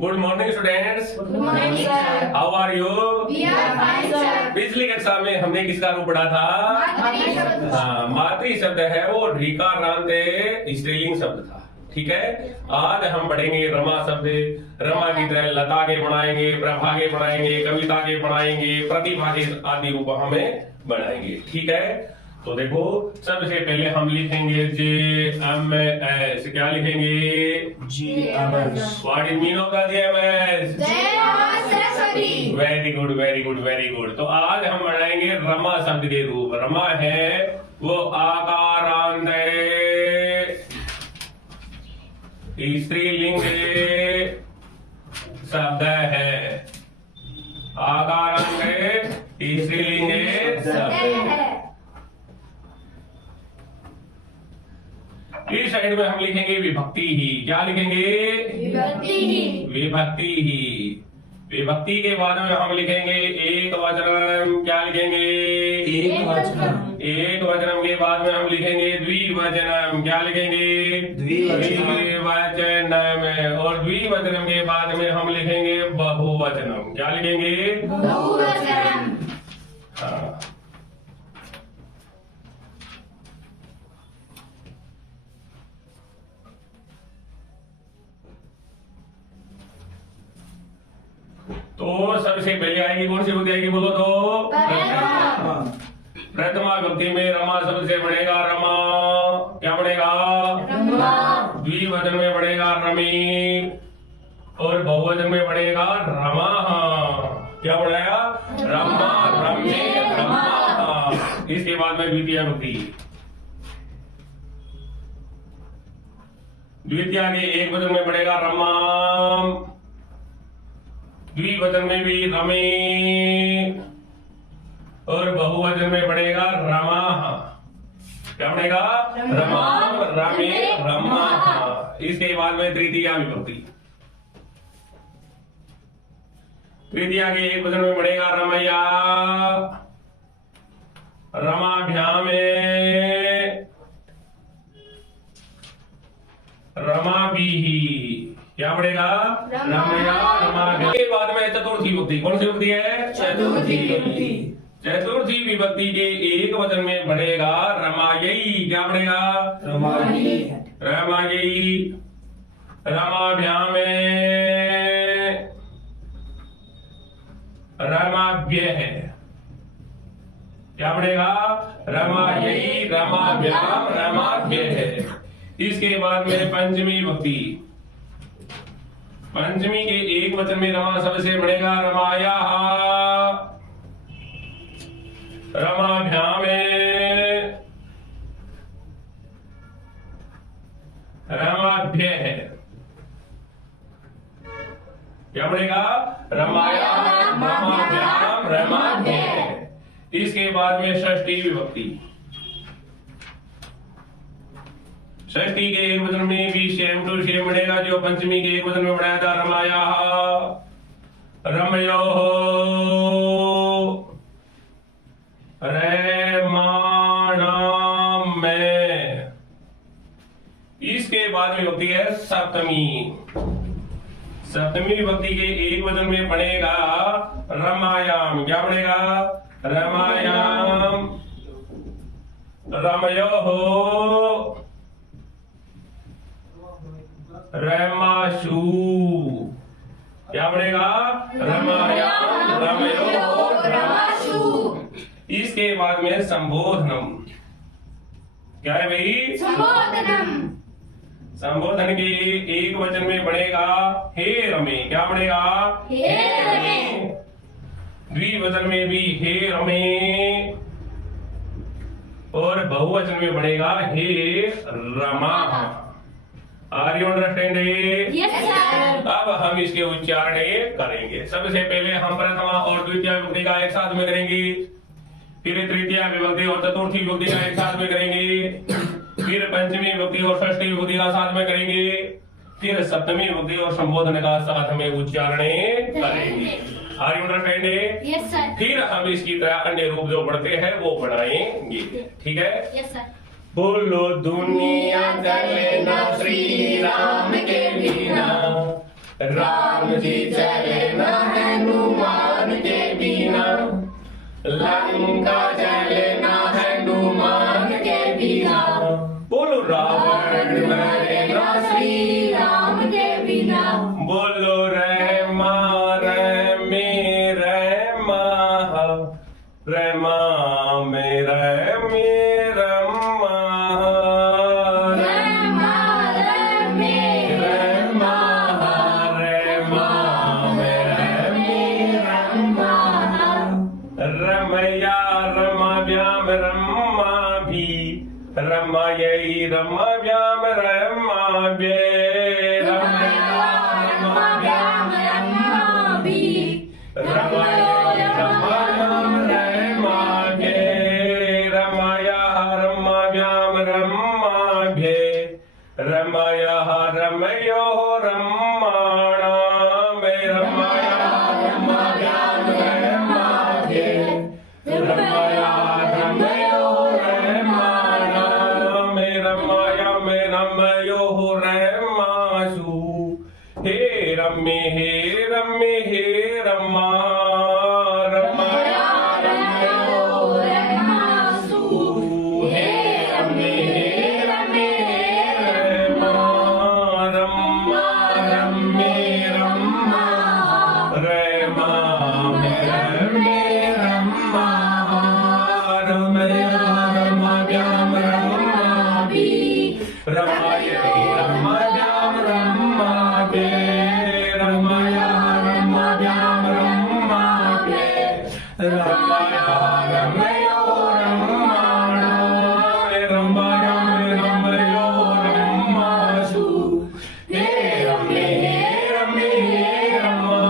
Good morning students. Good morning sir. How are you? We are fine sir. पिछली कक्षा में हमने किसका रूप पढ़ा था? हाँ, मातृ शब्द है वो ढीकारांत स्त्रीलिंग शब्द था। ठीक है, आज हम पढ़ेंगे रमा शब्द। रमा की तरह लता के बनाएंगे, प्रभा के बनाएंगे, कविता के बनाएंगे, प्रतिभा के आदि रूप हमें बनाएंगे। ठीक है, तो देखो सबसे पहले हम लिखेंगे JMS। क्या लिखेंगे? JMS। What is mean of the JMS? Very good, very good, very good. तो आज हम बनाएंगे रमा शब्द के रूप। रमा है वो आकारांत स्त्रीलिंग शब्द है। आकारांत स्त्रीलिंग शब्द है। इस साइड में हम लिखेंगे विभक्ति ही। क्या लिखेंगे? विभक्ति ही। विभक्ति के बाद में हम लिखेंगे एक वचनम। क्या लिखेंगे? एक वचनम। एक वचनम के बाद में हम लिखेंगे द्विवचनम। क्या लिखेंगे? द्विवचनम। और द्विवचनम के बाद में हम लिखेंगे बहुवचनम। क्या लिखेंगे? बहुवचन। हाँ, तो सबसे पहले आएगी कौन सी विभक्ति आएगी? बोलो तो प्रथमा विभक्ति में रमा शब्द से बनेगा रमा। क्या बनेगा? द्विवचन में बनेगा रमी और बहुवचन में बनेगा रमा। क्या बनेगा? रमा, रमे, रमा। इसके बाद में द्वितीय विभक्ति। द्वितीय के एक वचन में बनेगा रमा, द्विवचन में भी रमे और बहुवचन में बनेगा रमा। क्या बनेगा? रमा, रमे, रमा। इसके बाद में तृतीय विभक्ति। तृतीय के एक वचन में बनेगा रमैया, रमाभ्याम, रमाभिः। क्या पड़ेगा? रमया, रमाभ्याम। के बाद में चतुर्थी विभक्ति। कौन सी विभक्ति है? चतुर्थी विभक्ति। चतुर्थी विभक्ति के एक वचन में बनेगा रमायी। क्या बनेगा? रमायी। रमायी, रमाभ्याम, रमाभ्यः। क्या बनेगा? रमायी, रमाभ्याम, रमाभ्यः। इसके बाद में पंचमी विभक्ति। पंचमी के एक वचन में रमा शब्द से बनेगा रमाया, रमाभ्याम, रमाभ्यः। क्या बनेगा? रमाया, रमाभ्याम, रमाभ्यः। इसके बाद में षष्ठी विभक्ति। षष्ठी के एक वचन में भी सेम टू सेम बनेगा जो पंचमी के एक वचन में बनाया था रमाया, रमयोः, रमाणाम में। इसके बाद में विभक्ति है सप्तमी। सप्तमी विभक्ति के एक वचन में बनेगा रमायाम। क्या बनेगा? रमायाम, रमयोः, रमाशु। क्या बनेगा? रमायाम, रमयोः, रमाशु। इसके बाद में संबोधनम। क्या है भाई? संबोधनम। संबोधन के एक वचन में बनेगा हे रमे। क्या बनेगा? हे रमे। द्विवचन में भी हे रमे और बहुवचन में बनेगा हे रमा। Are you understanding? Yes sir. अब हम इसके उच्चारण करेंगे। सबसे पहले हम प्रथमा और द्वितीय विभक्ति का एक साथ में करेंगे, फिर तृतीय विभक्ति और चतुर्थी विभक्ति का एक साथ में करेंगे, फिर पंचमी विभक्ति और षष्ठी विभक्ति का साथ में करेंगे, फिर सप्तमी विभक्ति और संबोधन का साथ में उच्चारण करेंगे। Are you understanding? Yes sir. फिर हम इसकी तरह अन्य रूप जो पढ़ते हैं वो बनाएंगे। ठीक है? Yes sir. बोलो दुनिया चले ना श्री राम के बिना, राम जी चले न हनुमान के बिना, लंका चले न हनुमान के बिना। बोलो रावण मरे न श्री राम के बिना। बोलो रमा रमे रमा, रमा मेरा रमा, रमा रमे रमा रमा मेरा रमा। रमया रमाभ्याम रमा भी, रमायै रमाभ्याम रमाभ्ये, रमया रमाभ्याम रमाभि। रमायै रमाभ्याम रमाभ्ये, रमया रमाभ्याम रमाभ्ये, रमया रमयो रमाणां, रमया रमाभ्याम रमाभ्ये, रमया रमयो रमाणां, रमया रमयो रमासु। हे रमे हे रमा, रमया रमयो रमासु। हे रमे रमा, रमा रमे रमा, रमा रमे रमा, रमया रमाभ्याम रमाभि, रमायै रमाभ्याम रमाभ्ये, रमया रमाभ्याम रमाभ्ये, रमया रमयो रमाणां, रमया रमयो रमासु। हे रमे रमा।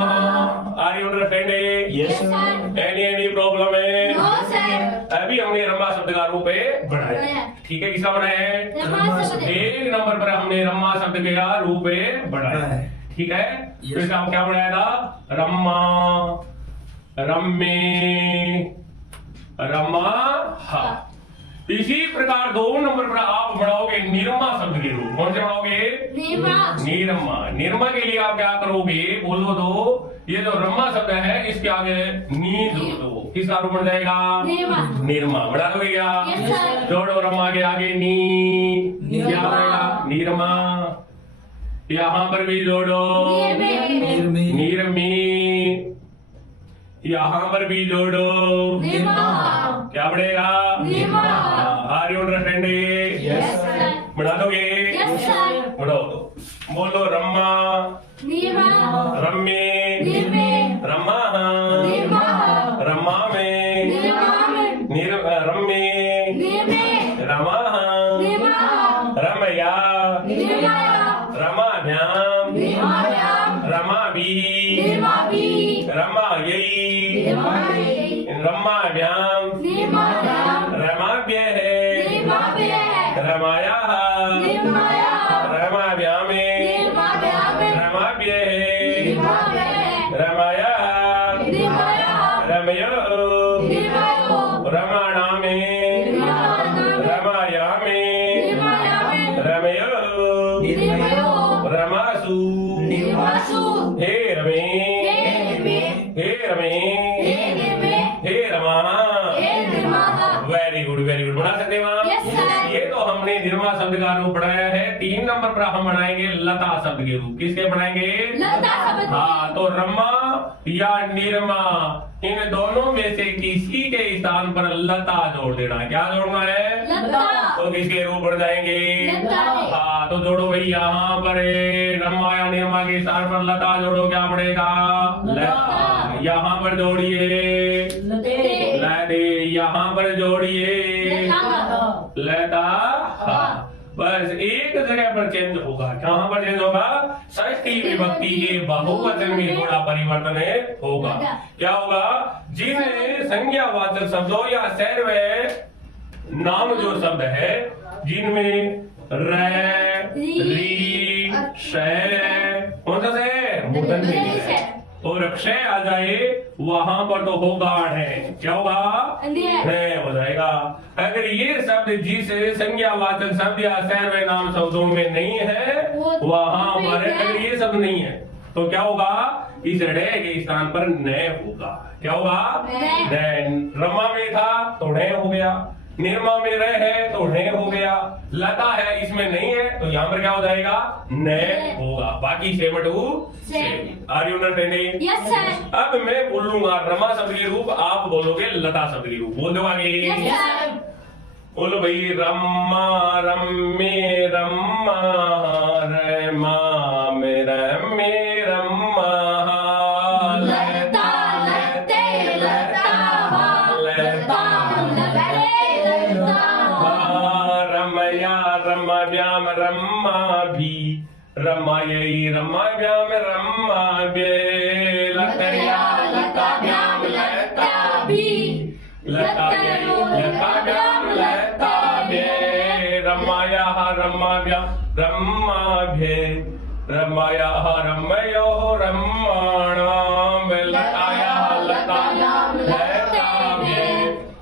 Are you understanding? Yes, sir. Any problem है? No sir. अभी हमने रमा शब्द का रूप बढ़ाया। ठीक है, किसका बनाया है? रमा शब्द। एक नंबर पर हमने रमा शब्द का रूप बढ़ाया। ठीक है, Yes. तो इसका क्या बनाया था? रमा, रम्मे, रमा हा। इसी प्रकार 2 नंबर पर आप बढ़ाओगे निरमा शब्द के रूप। कौन से बढ़ाओगे? निरमा। निरमा। निरमा के लिए आप क्या करोगे? बोलो दो, ये जो रमा शब्द है इसके आगे नी जोड़ दो, किसका रूप बन जाएगा? निरमा। निरमा। बढ़ा दोगे क्या? Yes, sir. जोड़ो रमा के आगे नी, निरमा। क्या बनेगा? निरमा। यहाँ पर भी जोड़ो, निर्मे। निर्मी। यहाँ पर भी जोड़ो, निरमा। क्या बढ़ेगा? निरमा। Are you understanding? Yes, sir. बढ़ा दोगे? Yes, sir. बढ़ाओ दो। बोलो रम्मा, निरमा। रम्मे, निर्मे। रमा, निरमा। रमा में, निरमा में। रम्मे, निर्मे। रमा, निरमा। रमया, निर्मया। रमाभ्याम, निर्माभ्याम। रमाभि, निर्माभि। रमायै, निर्मायै। रमाभ्याम, निर्माभ्याम। रमाभ्ये, निर्माभ्ये। रमाया, निर्माया। रमाभ्यामे, निर्माभ्याम। रमाभ्ये, निर्माभ्ये। रमाया, निर्माया। रमयो, निर्मयो। रमाणामे, रमायामे, निर्मायामे। रमयो, निर्मयो। रमासु। निर्मासु। हे रमे, हे निर्मे। हे रमे, हे निर्मे। हे रमा। हे निर्माता। Very good, very good. बना सकते हैं वहाँ? Yes, sir. ये तो हमने निर्मा शब्द का रूप बनाया है। 3 नंबर पर हम बनाएंगे लता शब्द के रूप। किसके बनाएंगे? लता शब्द। हाँ, तो रमा या निर्मा, इन दोनों में से किसी के स्थान पर लता जोड़ देना। क्या जोड़ना है? लता। तो किसके रूप बन जाएंगे? लता के। हाँ, तो जोड़ो भाई, यहाँ पर रमा या निर्मा के स्थान पर लता जोड़ो, क्या पड़ेगा? लता। यहाँ पर जोड़िए लते। लते, यहाँ पर जोड़िए लता। हाँ, बस एक जगह पर चेंज होगा। कहाँ पर चेंज होगा? षष्ठी विभक्ति के बहुवचन में थोड़ा परिवर्तन होगा। क्या होगा? जिन संज्ञावाचक शब्दों या सर्व नाम जो शब्द है, जिनमें र, री, श, कौन सा से? मूर्धन्य है। और क्षय आ जाए वहां पर तो होगा है। क्या होगा? है हो जाएगा। अगर ये शब्द जिस संज्ञावाचक शब्द या सर्व नाम शब्दों में नहीं है, वहां पर अगर ये शब्द नहीं है तो क्या होगा, इस ढ के स्थान पर न होगा। क्या होगा, न। रमा में था तो ढ हो गया, निर्मा में रह है तो ढ हो गया, लता है इसमें नहीं है तो यहाँ पर क्या हो जाएगा, न होगा। बाकी same to same. Are you understanding? Yes sir. अब मैं बोलूंगा रमा शब्द के रूप, आप बोलोगे लता शब्द के रूप। बोल दो आगे। Yes sir. बोलो भाई, रम्मा रम्मे रम्मा, रमा में रम्मे रम्मा, लता लते लतावा, लता लते लतावा, रमया रमाभ्याम रम्मा भी, रमायै रमाभ्याम रम्मा बे, लतया लताभ्याम लता भी, लतायै लताभ्याम लता बे, रमायाः रमाभ्याम रम्माभ्ये, रमायाः रमयो रम्माणां, लतायाः लताभ्याम लताभ्ये,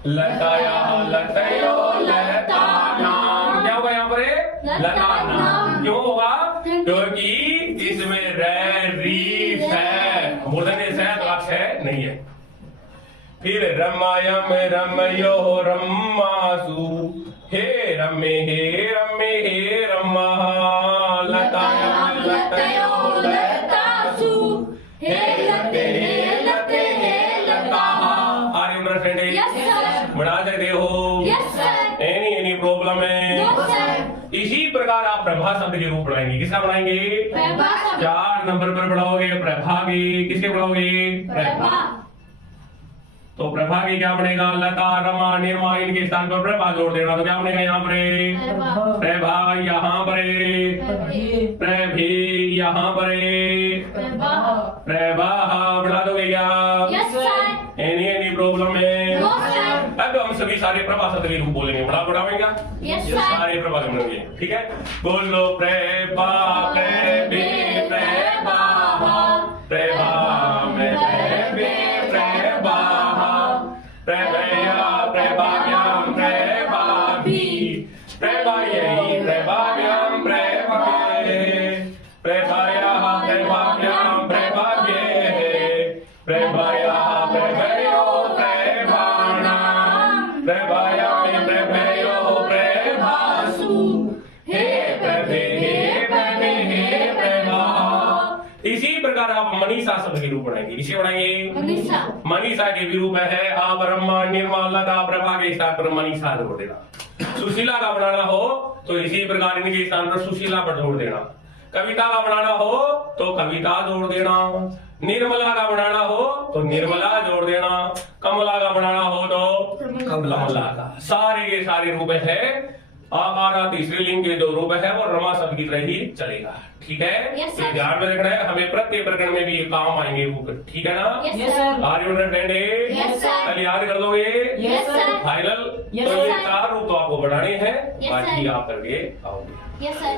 लतायाः लतयो लतानां। क्या होगा यहाँ पर, लतानां। क्यों होगा, क्योंकि इसमें रे री है, मूर्धन्य से तो अक्ष है नहीं है। फिर रमायम रमयो रम्मासु, हे रमे हे रमा, लतायम लतयो लतासु, हे लते हे लता। Are you understanding? Yes sir. बढ़ा सकते हो? Yes sir. एनी प्रॉब्लम है? No sir. इसी प्रकार आप प्रभा शब्द के रूप बढ़ाएंगे। किसका बढ़ाएंगे? प्रभा शब्द। 4 नंबर पर बढ़ाओगे प्रभा के। किसके बढ़ाओगे? प्रभा। तो प्रभा की क्या बनेगा, लता रमा निर्मा, इनके स्थान पर प्रभा जोड़ देना। तो क्या बनेगा यहाँ पर, प्रभा यहाँ पर, प्रभे यहाँ पर, प्रभा बढ़ा दोगे क्या? Yes sir. एनी प्रॉब्लम है? No sir. अब हम सभी सारे प्रभा शब्द के रूप बोलेंगे। बढ़ावेंगे यस सर। सारे प्रभा के बनेंगे। ठीक है, बोलो प्रभा प्रभे प्रभा, प्रभा में प्रभे प्रभा, प्रभया प्रभाव्याम प्रभाभी, प्रभायै प्रभाव्याम प्रभावे, प्रभायाः प्रभाव्याम प्रभाव्ये, प्रभायाः प्रभयो प्रभाणां, प्रभायां प्रभयो प्रभासु, हे प्रभे हे प्रभा। इसी प्रकार आप मनीषा शब्द के रूप बढ़ाएंगे। किसे बढ़ाएंगे? मनीषा। मनीषा के विरूप है आप रमा निर्मा लता प्रभा के स्थान पर मनीषा जोड़ देना। सुशीला का बनाना हो तो इसी प्रकार इनके स्थान पर सुशीला पर जोड़ देना। कविता का बनाना हो तो कविता जोड़ देना। निर्मला का बनाना हो तो निर्मला जोड़ देना। कमला का बनाना हो तो कमला का। सारे के सारे रूप है आकारांत स्त्रीलिंग के जो रूप है वो रमा शब्द की तरह ही चलेगा। ठीक है, Yes, तो sir. ध्यान में रखना है, हमें प्रत्येक प्रकरण में भी ये काम आएंगे रूप। ठीक है ना? Yes sir. Are you understanding? Yes, sir. कल याद कर दोगे? Yes sir. फाइनल। Yes, तो ये sir. 4 रूप तो आपको बढ़ाने हैं, Yes, बाकी sir. आप करके आओगे। Yes sir.